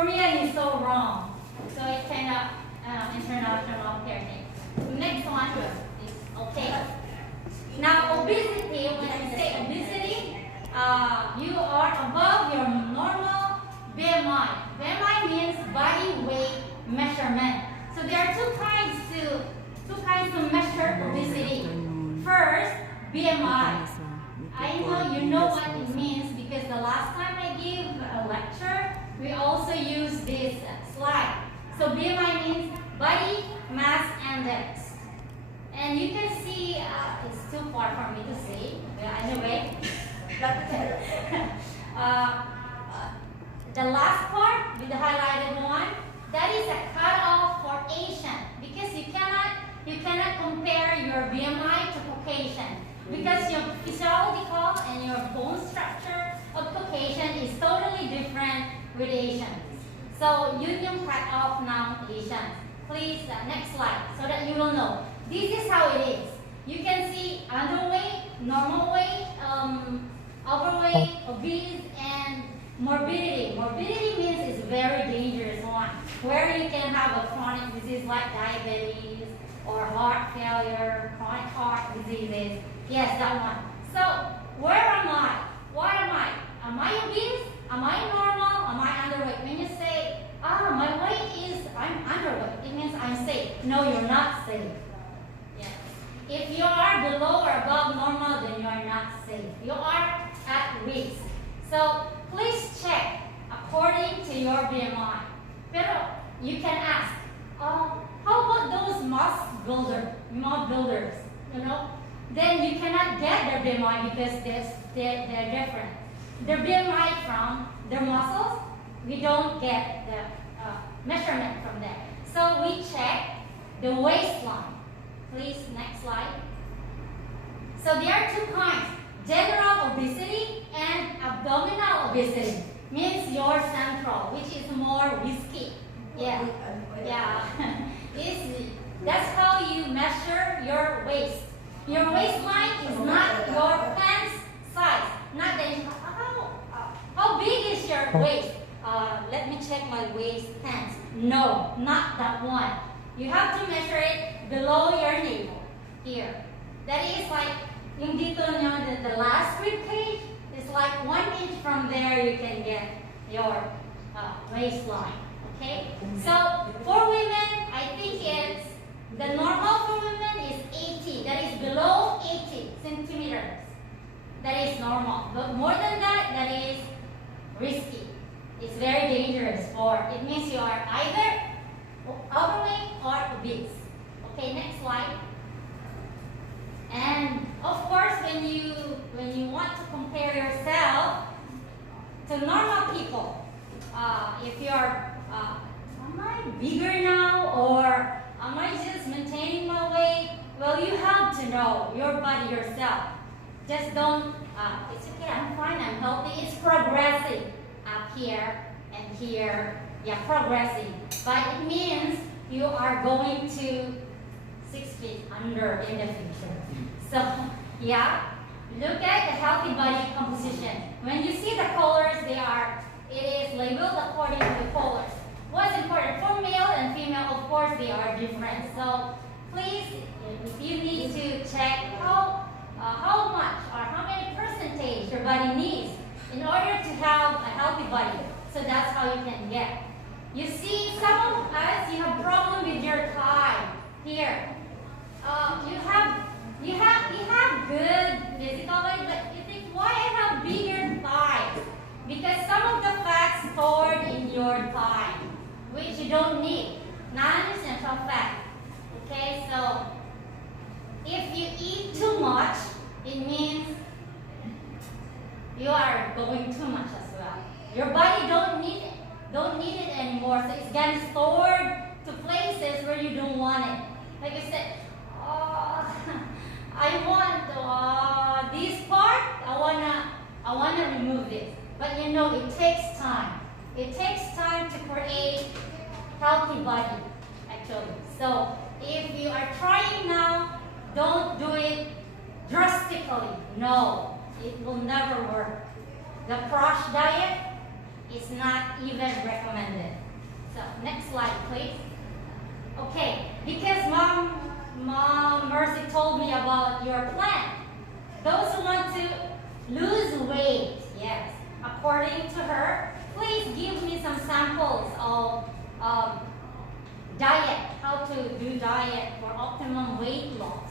Korean is so wrong. So it cannot international parenting. Next one is okay. Now obesity, when I say obesity, you are above your normal BMI. BMI means body weight measurement. So there are two kinds to measure obesity. First, BMI. I know you know what it means because the last time I gave a lecture, we also used this slide. So BMI means body mass index. And you can see, it's too far for me to see. Anyway, the last part with the highlighted one, that is a cutoff for Asian because you cannot compare your BMI to Caucasian because your physiological and your bone structure of Caucasian is totally different with Asians. So union cutoff now Asians. Please, next slide so that you will know. This is how it is. You can see underweight, normal weight, overweight, obese, and morbidity. Morbidity means it's a very dangerous one, where you can have a chronic disease like diabetes or heart failure, chronic heart diseases. Yes, that one. So, where am I? What am I? Am I obese? Am I normal? Am I underweight? When you say, my weight is, I'm underweight, it means I'm safe. No, you're not safe. Yes. If you are below or above normal, then you are not safe. You are at risk. So, please check according to your BMI. Pero you can ask, how about those muscle builders, you know? Then you cannot get their BMI because they're different. Their BMI from their muscles, we don't get the measurement from there. So we check the waistline. Please, next slide. So there are two kinds, general obesity and abdominal obesity. Means your central, which is more risky. Yeah. That's how you measure your waist. Your waistline is not your pants size. Not that how big is your waist? Let me check my waist pants. No, not that one. You have to measure it below your navel. Here. That is like yung dito nyo, the last rib cage. It's like 1 inch from there you can get your waistline. Okay? So for women, I think it's the normal for women is 80. That is below 80 centimeters. That is normal. But more than that, that is risky. It's very dangerous it means you are either overweight or obese. Okay, next slide. And of course, when you want to compare yourself to normal people, if you're, am I bigger now or am I just maintaining my weight? Well, you have to know your body yourself. Just don't, it's okay, I'm fine, I'm healthy. It's progressive up here and here. Yeah, progressive. But it means you are going to 6 feet under in the future. So, yeah, look at the healthy body composition. When you see the colors, it is labeled according to the colors. What's important for male and female, of course, they are different. So, please, if you need to check how much or how many percentage your body needs in order to have a healthy body. So that's how you can get. You see, some of us, you have problem with your thigh here. You have good physical body, but you think, why I have bigger thighs? Because some of the fats stored in your thigh, which you don't need, non-essential fat. Okay, so if you eat too much, it means you are going too much as well. Your body don't need it anymore, so it's getting stored to places where you don't want it. Like I said, I want this part. I wanna remove this. But you know, it takes time. It takes time to create healthy body, actually. So if you are trying now, don't do it drastically. No, it will never work. The crash diet It's not even recommended. So next slide, please. Okay, because Mom Mercy told me about your plan. Those who want to lose weight, yes, according to her, please give me some samples of diet, how to do diet for optimum weight loss.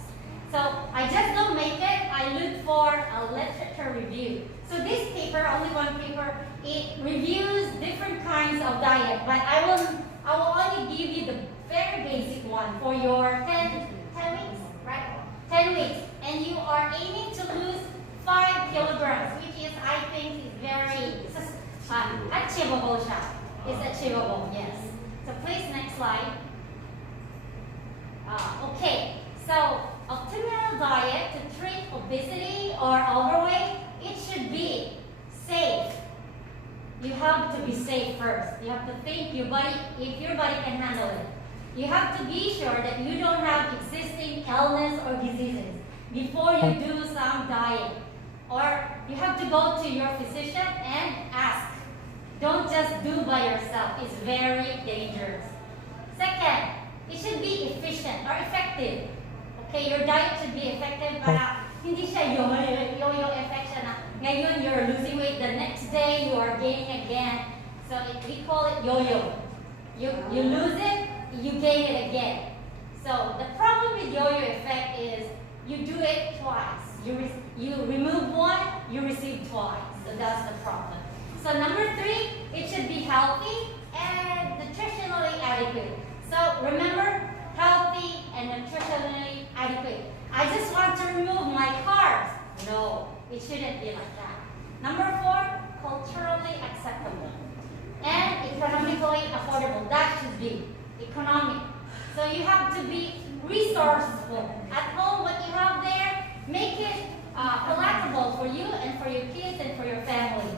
So I just don't make it, I look for a literature review. So this paper, only one paper, it reviews different kinds of diet, but I will only give you the very basic one for your 10 weeks, right? 10 weeks, and you are aiming to lose 5 kilograms, which is, I think, is very achievable siya. It's achievable, yes. So please, next slide. Okay, so optimal diet to treat obesity or overweight, it should be safe. You have to be safe first. You have to think your body, if your body can handle it. You have to be sure that you don't have existing illness or diseases before you do some diet. Or you have to go to your physician and ask. Don't just do by yourself. It's very dangerous. Second, it should be efficient or effective. Okay, your diet should be effective para hindi siya yo-yo effect siya na ngayon you're losing weight, the next day you are gaining again. So we call it yo-yo. You lose it, you gain it again. So the problem with yo-yo effect is you do it twice. You remove one, you receive twice. So that's the problem. So number 3, it should be healthy and nutritionally adequate. So remember, healthy and nutritionally adequate. I just want to remove my carbs. No, it shouldn't be like that. Number 4, culturally acceptable and economically affordable. That should be economic. So you have to be resourceful. At home, what you have there, make it palatable for you and for your kids and for your family.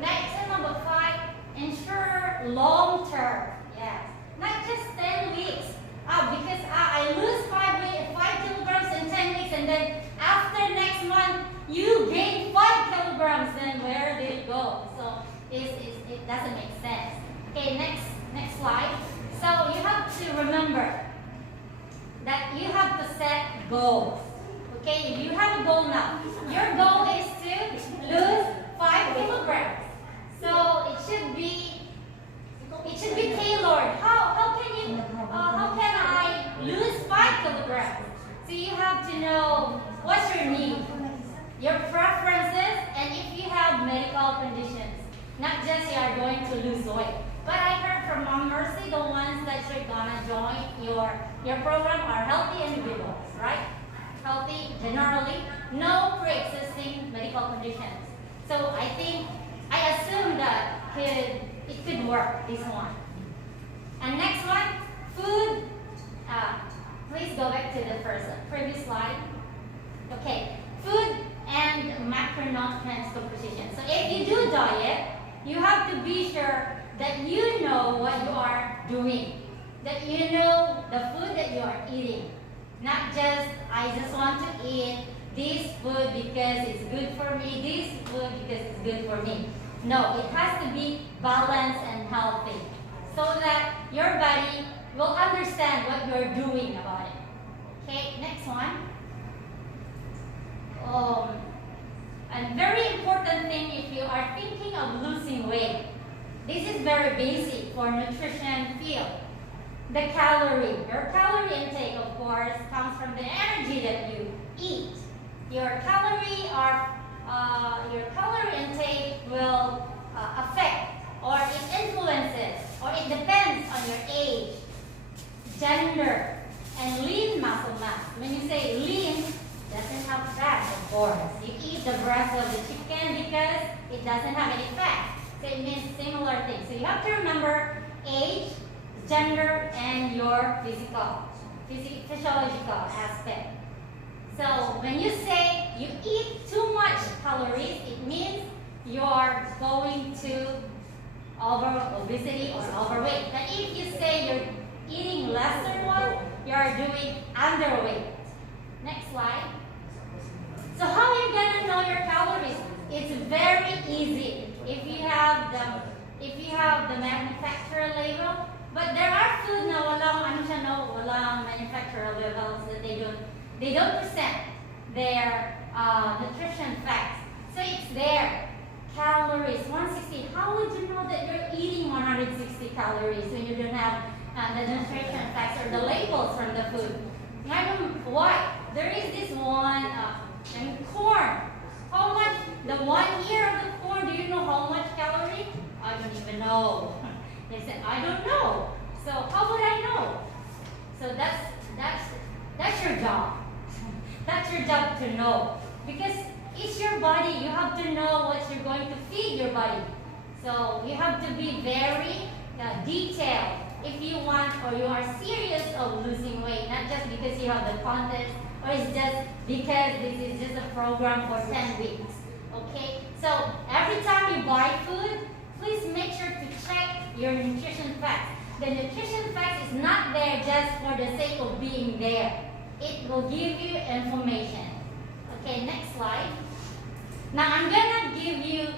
Next, number 5, ensure long term. Yes, not just 10 weeks. Because I lose 5 kilograms in 10 weeks, and then after next month you gain 5 kilograms. Then where did it go? So it doesn't make sense. Okay, next slide. So you have to remember that you have to set goals. Okay, if you have a goal now, your goal is to lose 5 kilograms. So it should be tailored. How can I lose 5 kilograms? So you have to know what's your need, your preferences, and if you have medical conditions. Not just you are going to lose weight. But I heard from Mom Mercy, the ones that you're gonna join your program are healthy individuals, right? Healthy generally, no pre-existing medical conditions. So I assume that it could work, this one. And next one, food. Please go back to the previous slide. Okay, food and macronutrients composition. So if you do diet, you have to be sure that you know what you are doing, that you know the food that you are eating. Not just, I just want to eat this food because it's good for me, this food because it's good for me. No, it has to be balanced and healthy so that your body will understand what you're doing about it. Okay, next one. A very important thing if you are thinking of losing weight, this is very basic for nutrition field. The calorie. Your calorie intake, of course, comes from the energy that you eat. Your calorie intake will affect, or it influences, or it depends on your age, gender, and lean muscle mass. When you say lean, doesn't have fat, of course. You eat the breast of the chicken because it doesn't have any fat. So it means similar things. So you have to remember age, gender, and your physiological aspect. So when you say you eat too much calories, it means you're going to obesity or overweight. But if you say you're eating lesser one, you're doing underweight. Next slide. So how are you gonna know your calories? It's very easy. If you have if you have the manufacturer label. But there are food na walang manufacturer labels that they don't present their nutrition facts. So it's there. Calories 160. How would you know that you're eating 160 calories when you don't have the nutrition facts or the labels from the food? Why? There is this one corn. How much? The 1 year of the corn. Do you know how much calorie? I don't even know. They said I don't know. So how would I know? So that's your job. That's your job to know, because it's your body. You have to know what you're going to feed your body. So you have to be very detailed if you want, or you are serious of losing weight, not just because you have the contest, or it's just because this is just a program for 10 weeks. Okay? So every time you buy food, please make sure to check your nutrition facts. The nutrition facts is not there just for the sake of being there. It will give you information. Okay, next slide. Now I'm gonna give you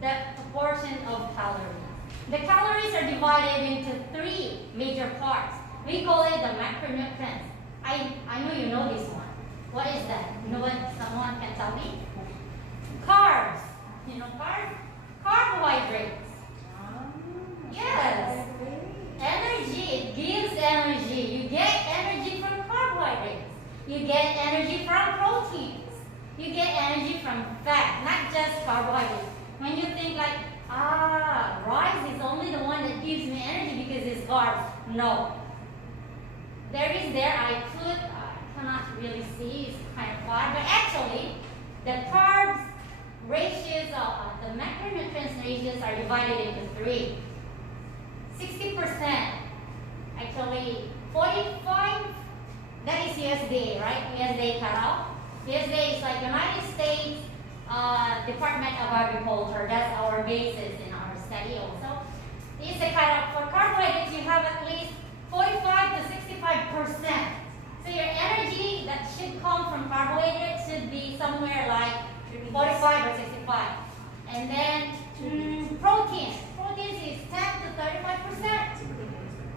the proportion of calories. The calories are divided into 3 major parts. We call it the macronutrients. I know you know this one. What is that? You know what? Someone can tell me? Carbs. You know carbs? Carbohydrates. Yes. Energy. It gives energy. You get energy from carbohydrates. You get energy from proteins. You get energy from fat, not just carbohydrates. When you think like, rice is only the one that gives me energy because it's carbs. No. I cannot really see, it's kind of far, but actually, the carbs ratios, the macronutrients ratios are divided into 3. 60%, actually 45, that is USDA, right? USDA cutoff. USDA is like United States Department of Agriculture. That's our basis in our study also. It's a cutoff for carbohydrates. You have at least 45 to 65%. So your energy that should come from carbohydrates should be somewhere like 45 or 65. And then proteins. Proteins is 10 to 35%.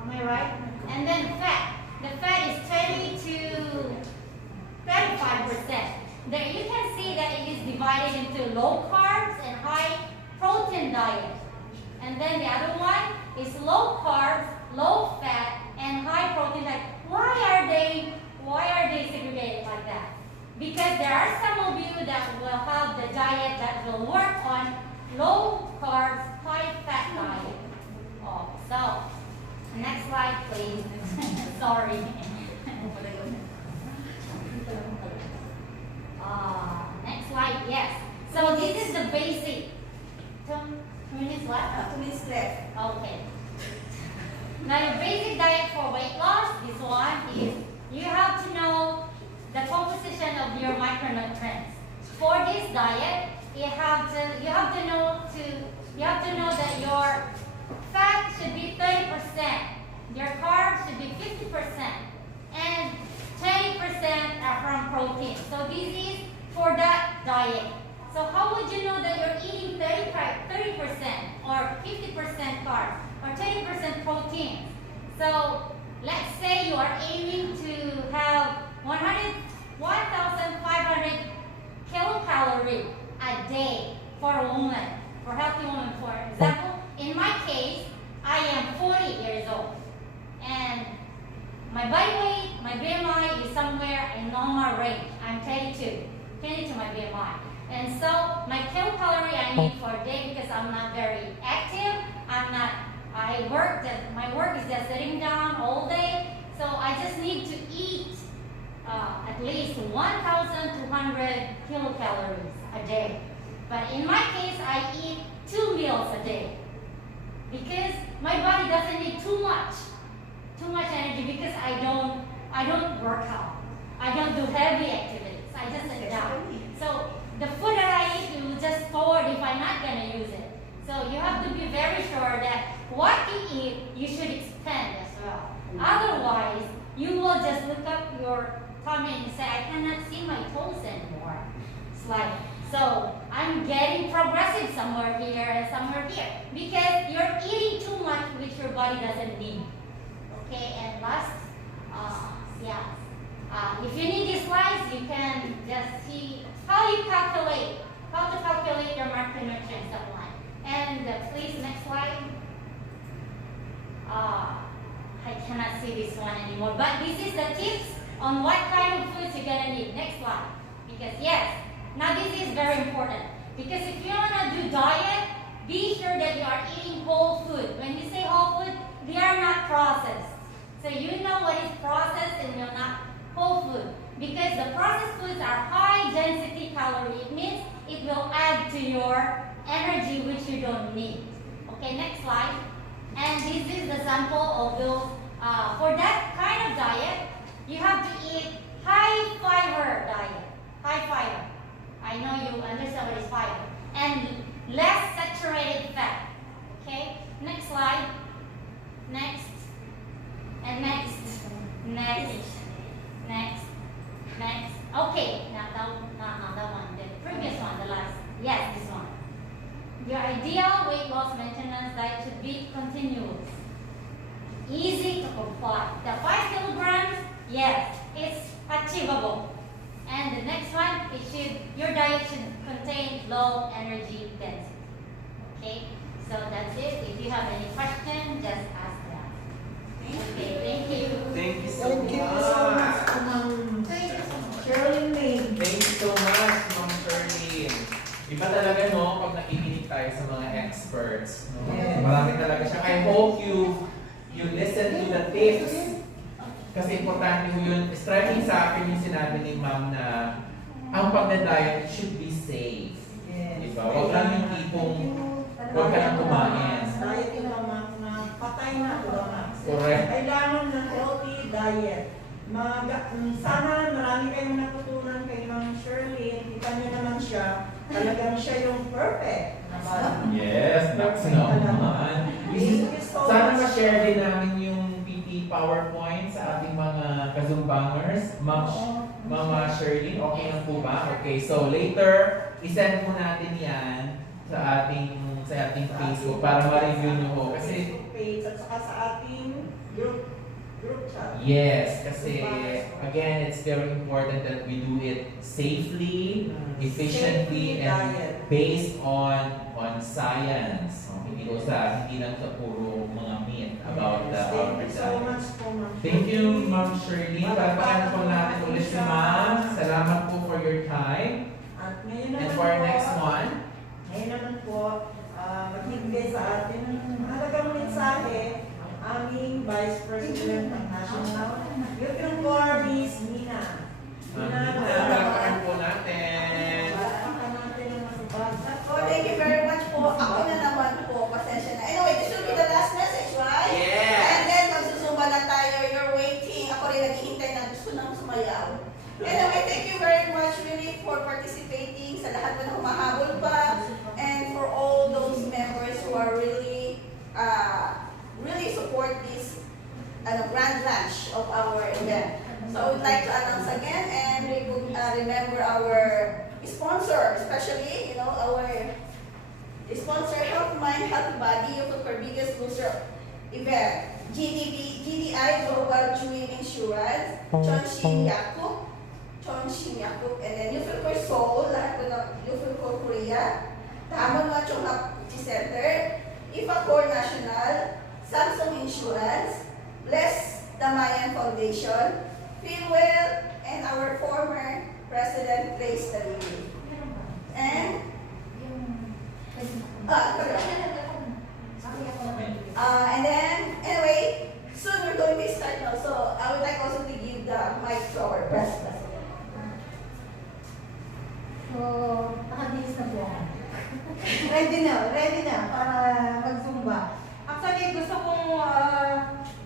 Am I right? And then fat. The fat is 20 to 35%. There you can see that it is divided into low carbs and high protein diet. And then the other one is low carbs, low fat, and high protein diet. Why are they segregated like that? Because there are some of you that will have the diet that will work on low carbs, high fat diet. Oh, so next slide, please. Sorry. Next slide, yes. So this is the basic. 2 minutes left? 2 minutes left. Okay. Now the basic diet for weight loss, this one is you have to know the composition of your micronutrients. For this diet, you have to know that your fat should be 30%, your carbs should be 50%, and 20% are from protein. So this is for that diet. So how would you know that you're eating 30% or 50% carbs or 20% protein? So let's say you are aiming to have 1,500 kilocalories a day for a woman, for a healthy woman. For example, in my case, I am 40 years old, and my body weight, my BMI is somewhere in normal range. I'm 22 my BMI. And so my kilocalorie I need for a day, because I'm not very active. My work is just sitting down all day. So I just need to eat at least 1,200 kilocalories a day. But in my case, I eat 2 meals a day, because my body doesn't need too much energy, because I don't work out. I don't do heavy activities. I just sit down. So the food that I eat will just store if I'm not going to use it. So you have to be very sure that what you eat, you should expand as well. Otherwise, you will just look up your tummy and say, I cannot see my toes anymore. It's like, So I'm getting progressive somewhere here and somewhere here because you're eating too much which your body doesn't need. Okay, and last, yeah. If you need this slides, you can just see how to calculate your macronutrient supply. And please, next slide. I cannot see this one anymore, but this is the tips on what kind of foods you're gonna need. Next slide. Because yes, now this is very important. Because if you wanna do diet, be sure that you are eating whole food. When you say whole food, they are not processed. So you know what is processed and you're not whole food. Because the processed foods are high density calorie. It means it will add to your energy which you don't need. Okay, next slide. And this is the sample of those. For that kind of diet, you have to eat high fiber diet. High fiber. I know you understand what is fiber. And less saturated fat. Okay? Next slide. Next. And next. Next. Next. Next. Okay. Not that one. The previous one, the last. Yes, this one. Your ideal weight loss maintenance diet should be continuous. Easy to comply. The 5 kilograms, yes, it's achievable. And the next one, your diet should contain low energy density. Okay, so that's it. If you have any question, just ask them. Okay, thank you. Thank you so much. Shealyn. Thank you so much, Ma'am Shealyn. Iba talaga, no, pag nakikinig tayo sa mga experts. No? Yes. Marami talaga siya. I hope you listen to the tips. Kasi importante mo yun. Striking sa akin yung sinabi ni Ma'am na ang pagda-diet should be safe. Yes. Diba? Huwag lang yung tipong huwag ka nang kumain. Diet yung na patay na ito. Correct. Kailangan ng healthy diet. Sana marami kayong natutunan kay Ma'am Shealyn. Kita niyo naman siya. Talagang siya yung perfect. Yes, that's naman. Sana ma-share din namin yung PT PowerPoint sa ating mga kazumbangers. Mama Shealyn, okay lang po ba? Okay, so later, isend po natin yan sa ating Facebook para ma-review nyo po. Kasi Facebook page at saka sa ating group chat. yes, kasi again, it's very important that we do it safely, efficiently, and based on science. Hindi lang sa puro mga myth about the Thank you so diet. much po, Ma'am. Thank you, Ma'am Shealyn. Palpakan po natin ulit si Ma'am. Salamat po for your time. At ngayon And naman for our po, next one, ngayon naman po, magbibigay sa atin ng mahalagang mensahe ang aming Vice President ng National ufilkor, Miss Nina. palpakan po natin. Palakpakan natin ang masubad. Oh, thank you very much po. Ako na naman po. Pasensya na. Anyway, this will be the last message, right? Yes. And then, magsusumba na tayo. You're waiting. Ako rin naghihintay na gusto nang sumayaw. Anyway, thank you very much really for participating sa lahat na humahabol pa and for all those members who are really support this grand launch of our event. So I would like to announce again and we would remember our sponsor, especially, our sponsor, Health Mind, Healthy Body, of our biggest loser event, GDI Global Chewing Insurance, Chonshin Yakub, and then ufilkor Seoul, lahat po ng ufilkor Korea, Tamon Machonghap Center, ufilkor National, Samsung Insurance, Bless Damayan Foundation, filwheel, and our former President Grace Talili. And and then anyway, soon we're going to start now. So I would like also to give the mic to our president. So, nakabilis na po ako. Ready na para mag-zumba. Actually, gusto kong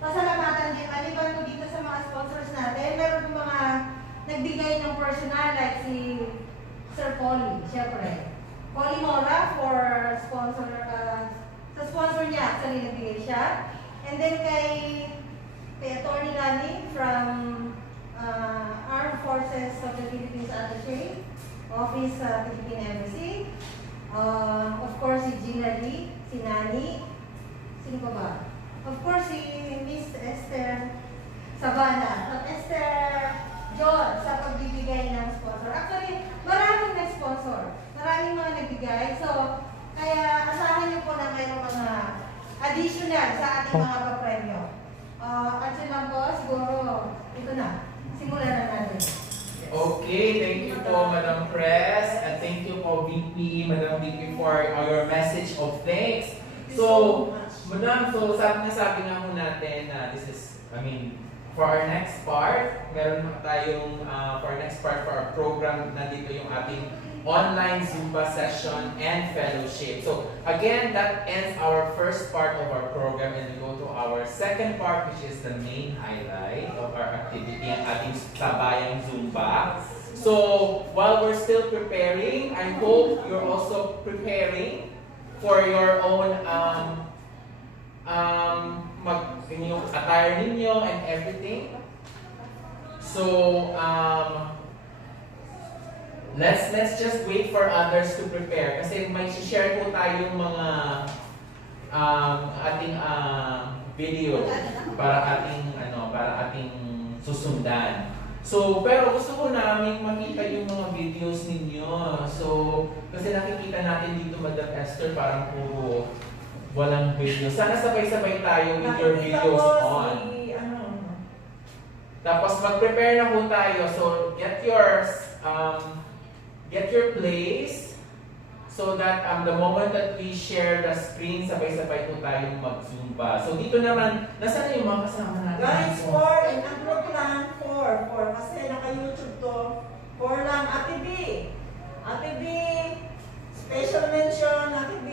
pasalamatan din, maliban ko dito sa mga sponsors natin. Meron po mga nagbigay ng personal, like si Sir Polly, syempre. Polly Mora for sponsor, sa sponsor niya, actually nagbigay siya. And then kay Attorney Lani from Armed Forces of the Philippines Attaché. Office sa Philippine Embassy. Of course, si Gina Lee, si Nani. Sino pa ba? Of course, si Miss Esther Sabana. At Esther John sa pagbibigay ng sponsor. Actually, maraming nag-sponsor. Maraming mga nagbigay. So, kaya asahan niyo po na mayroong mga additional sa ating mga papremyo. At yun lang po, siguro, ito na. Simulan na natin. Okay, thank you po, Madam Press, and thank you po, VP, Madam VP, for your message of thanks. So, Madam, so sabi nga po natin na this is, for our next part, meron na tayong, for our next part for our program, nandito yung ating online Zumba session and fellowship. So, again, that ends our first part of our program, and we go to our second part, which is the main highlight of our activity, ang ating sabayang Zumba. So, while we're still preparing, I hope you're also preparing for your own yung attire ninyo and everything. So, let's just wait for others to prepare kasi may share po tayong mga ating video para ating susundan. So, pero gusto ko namin makita yung mga videos ninyo. So, kasi nakikita natin dito, Madam Esther, parang puro walang video. Sana sabay-sabay tayo with your videos on. Tapos mag-prepare na po tayo. So, get your place so that the moment that we share the screen, sabay-sabay po tayong mag-Zumba. So, dito naman, nasaan na yung mga kasama natin? Guys, 4 and upload lang 4 kasi naka-YouTube to. 4 lang. Ate B. Ate B. Special mention, Ate B.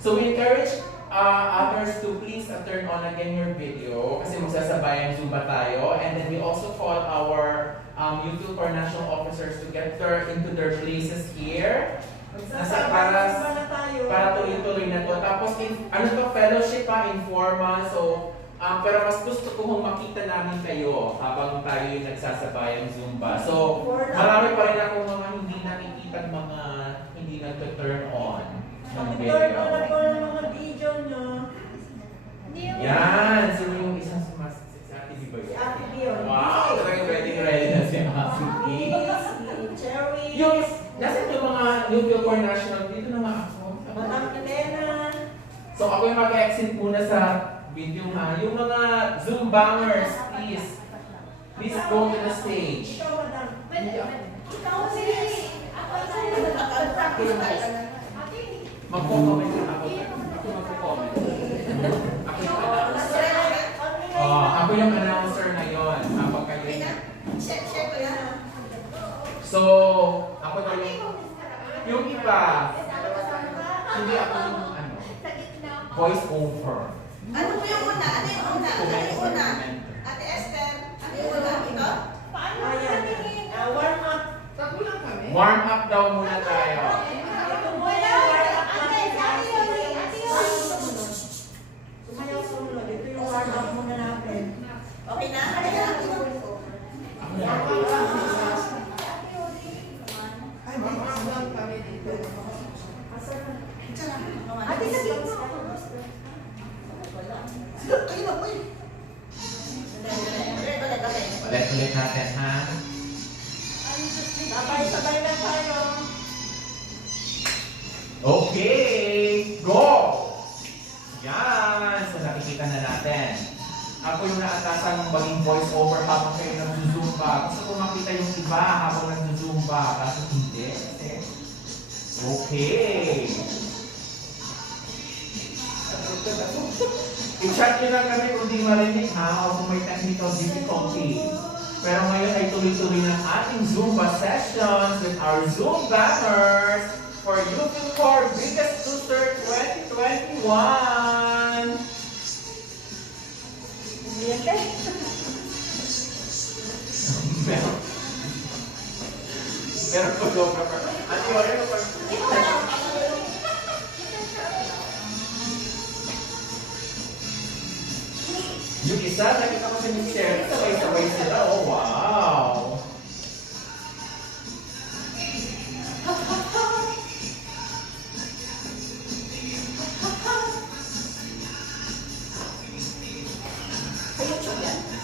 So we encourage others to please turn on again your video kasi magsasabayang Zumba tayo, and then we also call our ufilkor national officers to get into their places here. Para tuloy-tuloy na to. Tapos fellowship informal. So pero mas gusto ko makita namin kayo habang tayo yung nagsasabayang Zumba. So marami pa rin akong mga hindi nakikita, mga hindi nag-turn on. Mag-turn on na po ng mga video nyo. Yan! So yung isang si Ate B ba yun? Si Ate B yun. Wow! Talagang ready na si Ate B. Si Cherry. Nasaan yung mga ufilkor national? Dito na nga ako. Madam Elena. So ako yung mag-exit muna sa video ha. Yung mga Zumbangers, please. Please go to the stage. Ikaw, Madam. Ikaw si... Ako yung Magko-comment na ako. Ako magko-comment. Ako yung announcer ngayon. Habang kayo. Share ko yan. So, ako na yung iba. Hindi ako yung voice over. Ano po yung una? Ano yung una? Ano yung una? Ate Esther, ano yung una? Ito? Ayan. Warm up. Warm up daw muna tayo. Ito muna, warm up natin. Sumayaw-sunod. Ito yung warm up muna natin. Okay na? Ayan. Ate, sa gitna. Ulit natin ha. Sabay-sabay na tayo. Okay! Go! Yan! So nakikita na natin. Ako yung naatasan maging voice over habang kayo nag-zumba. Gusto ko makita yung iba habang nag-zumba. Kaso hindi. Okay! I-chat nyo lang kami kung di marinig ha o kung may technical difficulty. Pero ngayon ay tuloy-tuloy ng ating Zumba sessions with our Zumbangers for ufilkor Biggest Loser 2021! Meron po photographer. Ate, wala mo pa. Yung isa, nakita ko si Miss Shealyn, sabay-sabay sila. Oh, wow!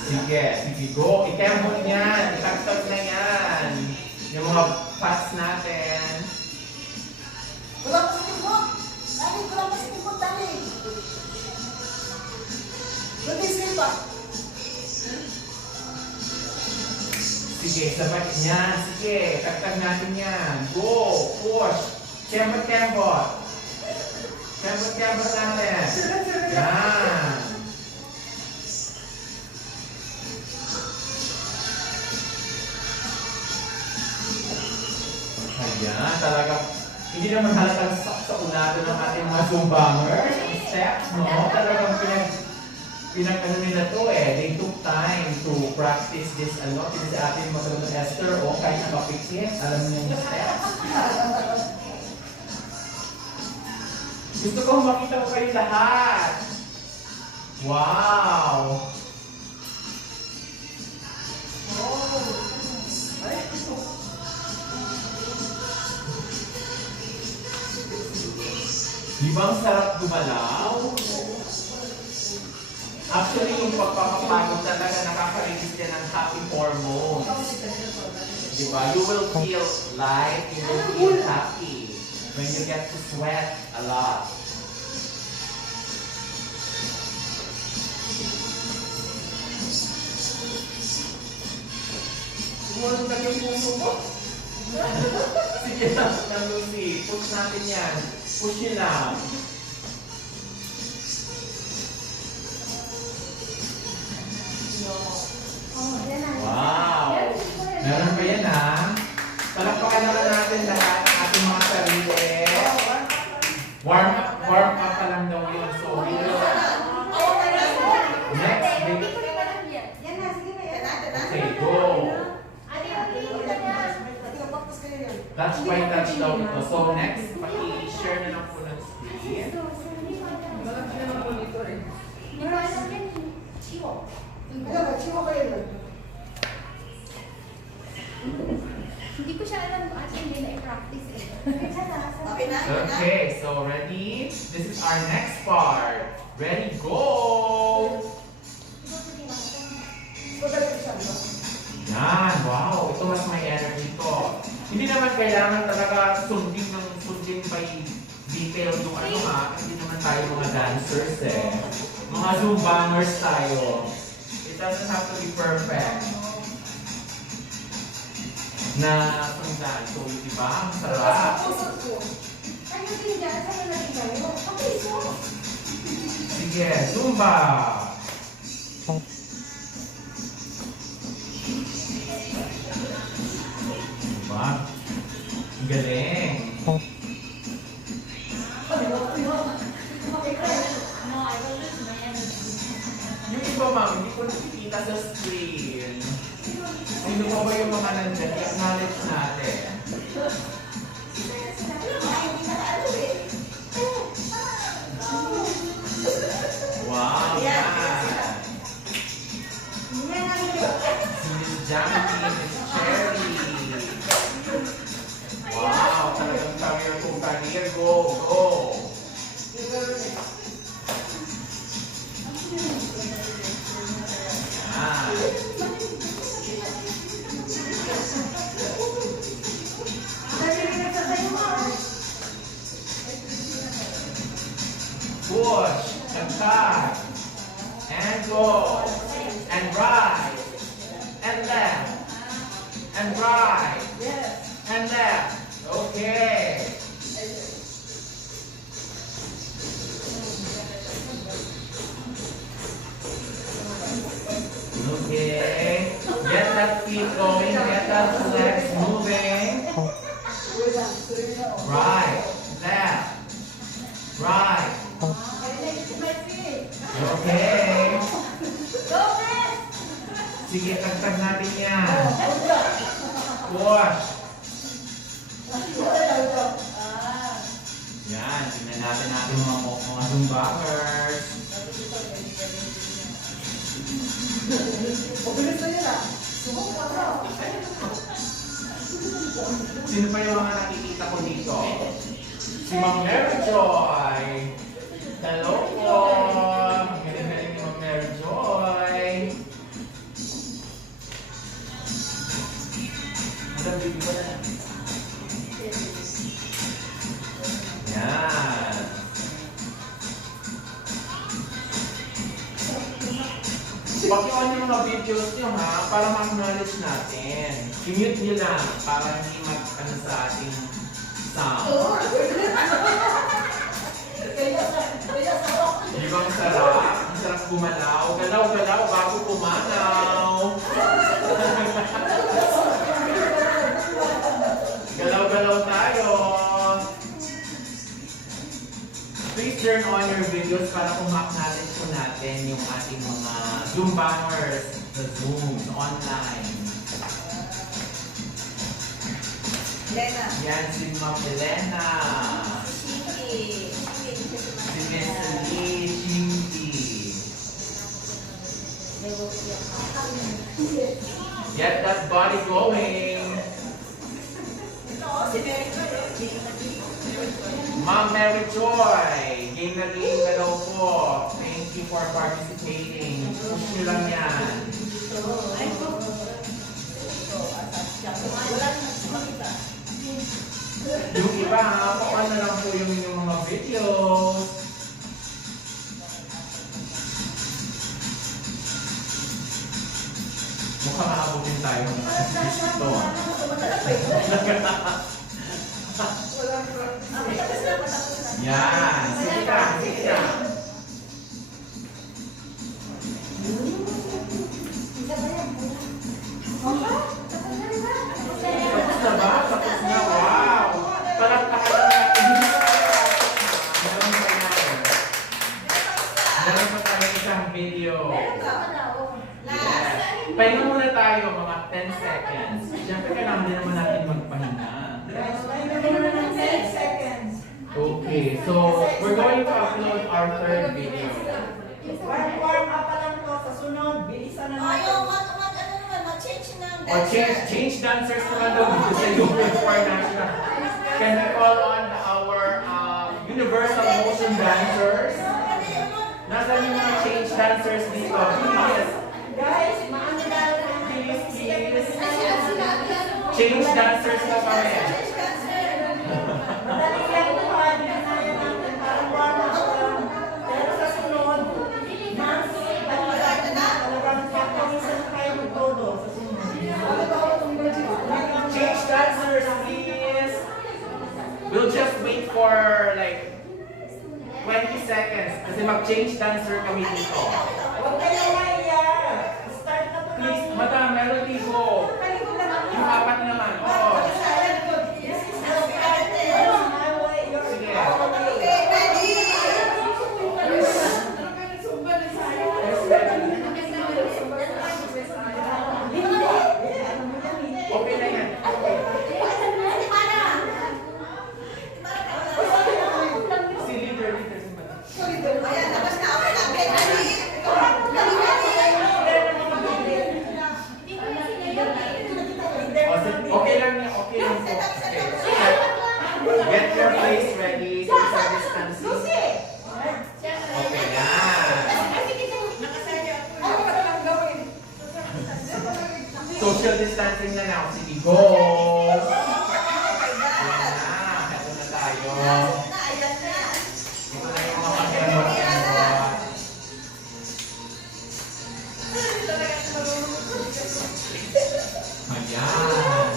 Sige, sige, go. I-tempo niyan. Itagtag na yan. Yung mga fats natin. Kulang pa sa timbot. Dali, kulang pa sa timbot, dali. Lutis kayo pa. Sige, sabay niyan. Sige, tagtag natin yan. Go, push. Kembot-kembot. Kembot-kembot natin. Yan. Ayan, talagang hindi naman halatang sa unato ng ating mga zumbangers. Ang steps, no? Talagang pinag-ano nila to eh. They took time to practice this ano. Kasi sa ating mga Esther, o kahit nakapikit, alam niyo yung steps. Gusto kong makita ko kayo lahat. Wow! Di ba ang sarap gumalaw? Actually, yung pagpapapagod talaga nakaka-release din ng happy hormones. Di ba? You will feel light, you will feel happy when you get to sweat a lot. Sumunod na yung puso mo. Sige lang, Lucy. Push natin yan. Push yun lang. Wow! Meron pa yan ha? Palakpakan naman natin lahat ng ating mga sarili. Warm up pa lang daw yun. So, next, Yan na, sige na yan. okay, go. Touch by touch daw ito. So, next, paki-share na lang po ng screen. Hindi ko siya alam kung actually hindi na i-practice eh. Okay na? Okay, so ready? This is our next part. Ready, go! Yan, wow. Ito mas may energy to. Hindi naman kailangan talaga sundin by detail yung ano ha. Hindi naman tayo mga dancers eh. Mga zumbangers tayo. It doesn't have to be perfect. Na sundan. So, di ba? Ang sarap. Sige, Zumba! Diba? Ang galing. No, I will lose my energy. Yung iba ma'am, hindi ko nakikita sa screen. Sino pa ba yung mga nandyan? I-acknowledge natin. Wow, yan. Si Miss Jamie, Miss Cherry. Wow, talagang career kong career. Go, go. Push and cut and go and right and left and right and left. Okay. Okay. Get that feet going. Get that legs moving. Right. Left. Right. Okay. Sige, tagtag natin yan. Push. Yan, tingnan natin mga zumbangers. Sino pa yung mga nakikita ko dito? Si Ma'am Mary Joy. Hello po. Galing-galing ni Ma'am Mary Joy. Paki-on yung mga videos nyo ha, para ma-acknowledge natin. I-mute nyo lang, para hindi mag-ano sa ating sound. Di ba ang sarap? Ang sarap gumalaw. Galaw-galaw bago pumanaw. Galaw-galaw tayo. Please turn on your videos para ma-acknowledge po natin yung ating mga Zoom bangers, the Zooms, online. Lena. Yan si Ma'am Elena. Shinky. Si Miss Lee Shinky. Get that body going. Ito, si Mary Joy. Ma'am Mary Joy. Game na daw po. Thank you for participating. Push nyo lang yan. Yung iba ha, paano na lang po yung inyong mga videos. Mukhang aabutin tayo ng ito. Yan. Sige ka, sige ka. Tapos na ba? Tapos na. Wow! Palakpakan lang natin. Meron pa yan. Meron pa tayo isang video. Yes. Pahinga muna tayo mga 10 seconds. Siyempre kailangan din naman natin magpahinga. Guys, tayo na ng 10 seconds. Okay, so we're going to upload our third video. Warm up pa lang to. Sa sunod, bilisan na natin. Or change dancers naman daw dito sa ufilkor National. Can we call on our universal motion dancers? Nasaan yung mga change dancers dito? Please. Guys, maano tayo ng Please. Change dancers na kami. madali lang ito ha. Dinaya natin para warm up lang. Pero sa sunod, talagang papawisan kayo ng todo sa sunod. Change dancers, please. We'll just wait for like 20 seconds kasi mag-change dancer kami dito. Huwag kayo maiyak. Start na to na. Please, madam, melody go. Yung apat naman. Oo. This is the start. My way, your Sige. way. Okay na yan. Si leader si madam. Okay lang yan, okay lang po. Okay. Get your place ready. Social distancing. Okay na. Social distancing na now. Sige, go! Ayan na. Heto na tayo. Ito na yung mga camera. Ayan.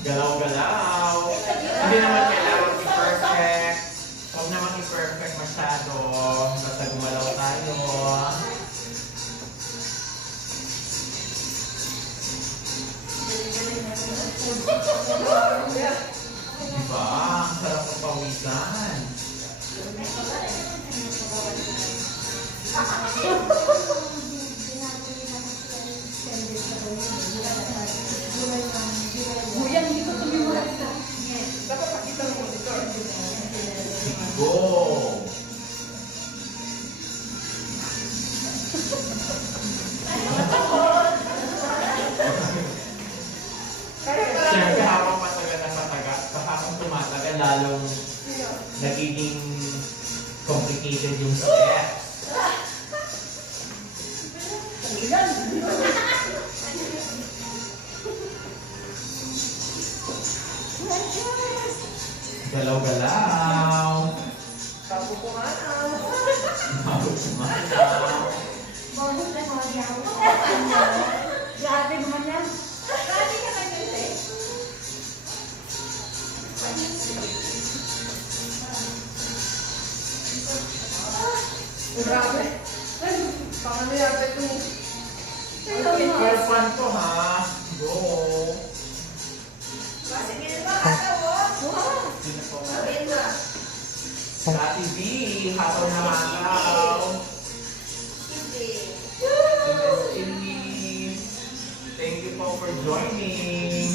Galaw-galaw. Hindi naman kailangan i-perfect. Huwag naman i-perfect masyado. Basta gumalaw tayo. Diba? Ang sarap ng pawisan. Go! Siyempre habang matagal na habang tumatagal, lalong nagiging complicated yung steps. Galaw-galaw. Tapo ko nga na. Bago kumanaw. Bonus na mga Grabe. Ay, baka na yata itong... Okay, first one ko ha. Go. Sige na, hataw. Sino po? Sabihin na. Ate B, hataw na hataw. Sige. Miss Cindy, thank you po for joining.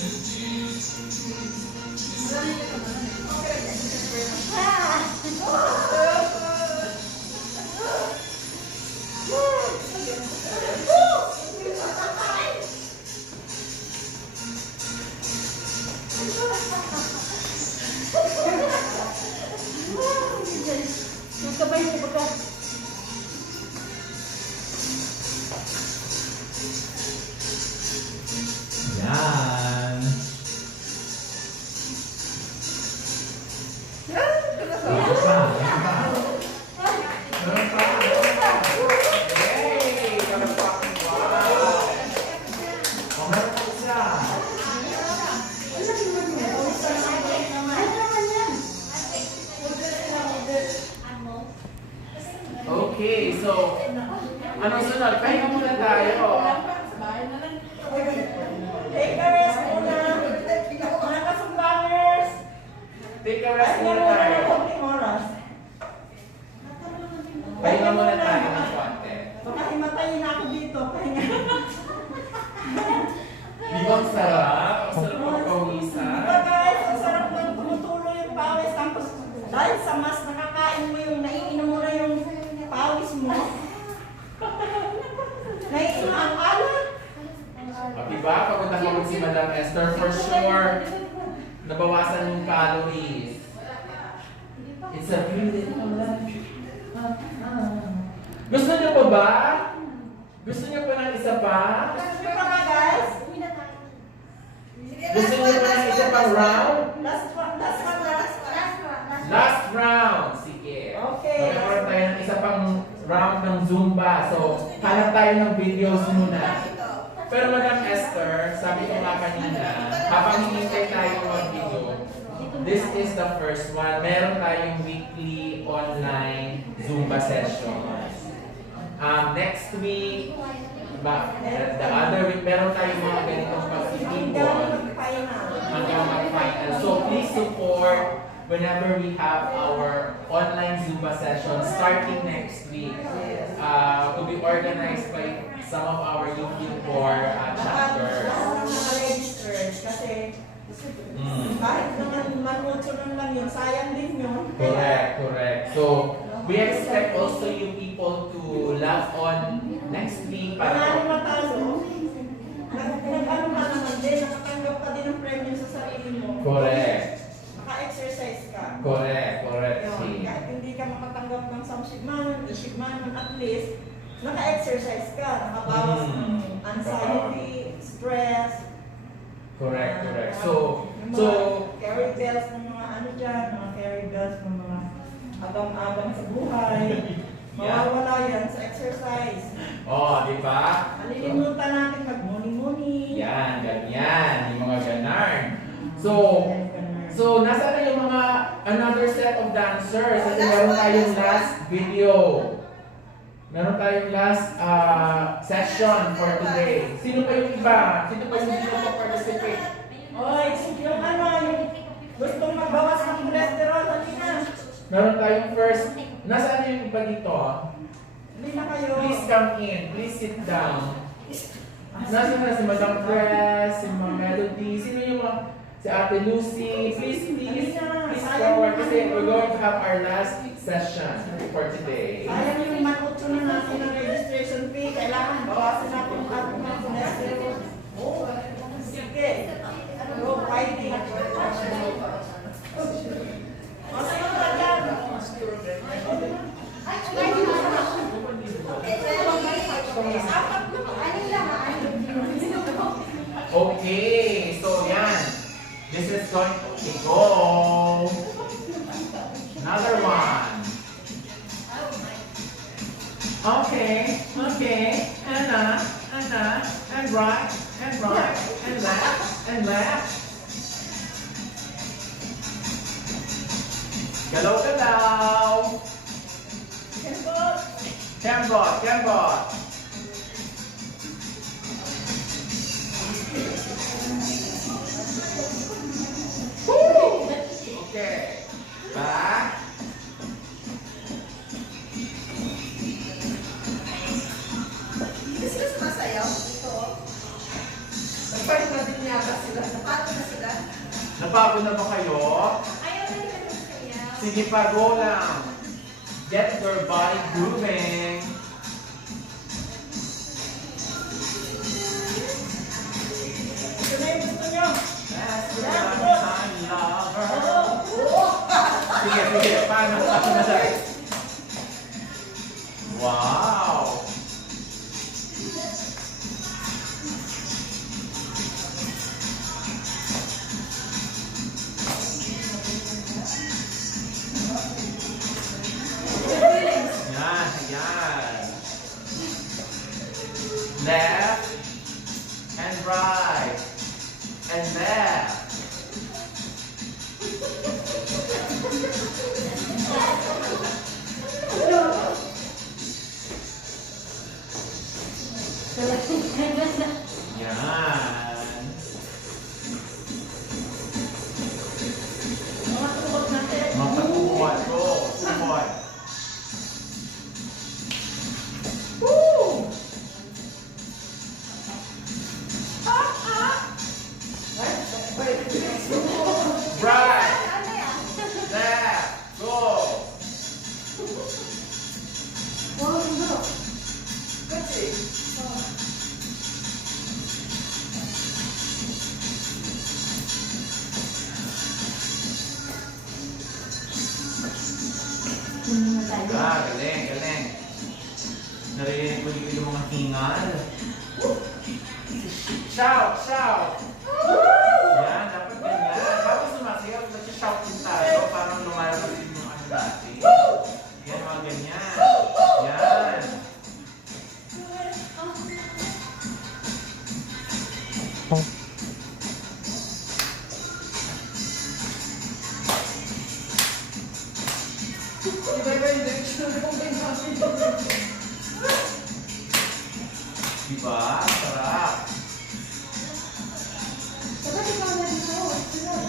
Yan. Meron pa. Yay! Meron pa. Wow! Oh, meron pa isa. Okay, so anong sunod? Pahinga muna tayo. Take a rest muna. Mga kasumbangers. Take a rest Pahinga muna muna tayo. ng konting oras. Pahinga muna tayo ng konti. Baka himatayin na ako dito. Pahinga. Di ba ang sarap? Ang sarap magpawisan. Diba guys, ang sarap ng tumutulo yung pawis. Tapos dahil sa mas nakakain mo yung naiinom mo na yung pawis mo. Naiinom ang alat. O diba? Pagod na pagod si Madam Esther, for sure, nabawasan yung calories. It's a beautiful life. Gusto niyo pa ba? Gusto niyo pa ng isa pa? Gusto nyo pa ba guys? Gusto niyo pa ng isa pang round? Last one. Last round! Sige. Okay. Magkakaroon tayo ng isa pang round ng Zumba. So, hanap tayo ng videos muna. Pero Madam Esther, sabi ko nga kanina, habang hinintay tayo mag-video, this is the first one. Meron tayong weekly online Zumba session. Next week, the other week, meron tayong mga ganitong pag-ipon hanggang mag-final. So please support whenever we have our online Zumba session starting next week. To be organized by some of our ufilkor chapters. Kasi kahit naman manutso lang yun, sayang din yun. Correct. So, we expect also you people to log on next week Panalo para matalo, nag-ano ka naman din, nakatanggap ka din ng premium sa sarili mo. correct. Naka-exercise ka. Correct. Yun, kahit hindi ka makatanggap ng sigmanon, at least, naka-exercise ka, nakabawas ng anxiety, stress. Correct. Yung So, mga carry bells ng mga ano dyan, mga carry bells ng mga abang-abang sa buhay. Mawawala yan sa exercise. di ba? Malilimutan natin mag-muni-muni. Yan, ganyan, yung mga ganar. So, nasa na yung mga another set of dancers? Kasi meron tayong last video. Meron tayong last session for today. Sino pa yung iba? Sino pa yung hindi pa-participate? Oy, yung yung gustong magbawas ng cholesterol, halina. Meron tayong first. Nasaan yung iba dito? Halina kayo. Please come in. Please sit down. Nasaan na si Madam Press, si Ma'am Melody, sino yung mga... Si Ate Lucy, please forward kasi we're going to have our last session for today. Sayang yung manutso na natin ng registration fee. Kailangan bawasan natin ang ating mga cholesterol. Oh, sige. Go fighting. Masaya ka dyan. Okay, so yan. This is going to go. Another one. Okay. And right, and left. Galaw. Kembot, kembot. Woo! Okay. Back. Hindi sila sumasayaw. Ito. Nagpalit na din yata sila. Napato na sila. Napagod na ba kayo? Ayaw na nila sayaw. Sige pa, go lang. Get your body grooving. Ito na yung gusto nyo. That's the time lover. Sige, sige. Paano? Ako na tayo. Wow! Yan, yan. Left and right and left. Yan. Mapatuwa to. Tumot. Woo! Right. Left. Go. Galing, galing. Narinig ko dito yung mga hingal. Shout, shout! Yan, dapat ganyan. Tapos sumasayaw, nag-shout din tayo. Parang lumalabas din yung ano dati. Yan, mga ganyan. Yan. Iba-iba yung direction ng Diba? Sarap.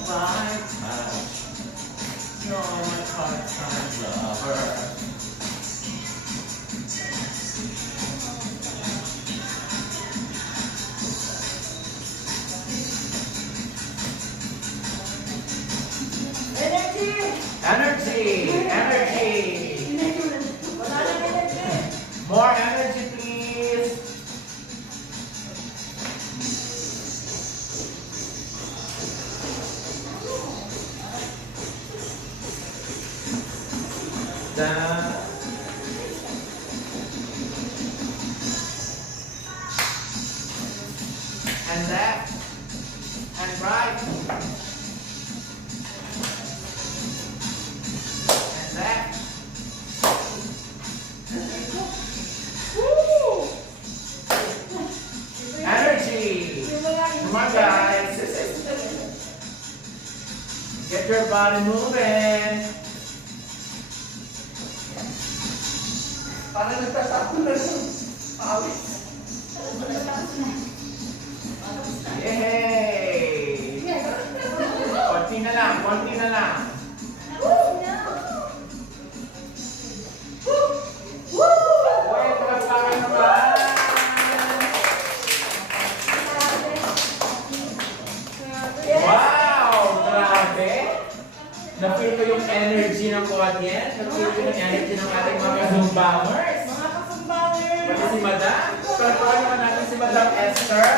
My touch. You're my part-time lover. Energy! Energy! Energy! Wala na energy! More energy, please! Da. And left. And right. And left. Woo! Energy! Come on, guys. Get your body moving. Parang nagtasapon na yung awit. Yay! Konti na lang, konti na lang. Uy, palakpakan naman! Wow! Grabe! Na-feel ko yung energy ng audience. Na-feel ko yung energy ng ating mga zumbangers. Mga kasumbangers! Pati si Madam. Pagkakuha naman natin si Madam Esther.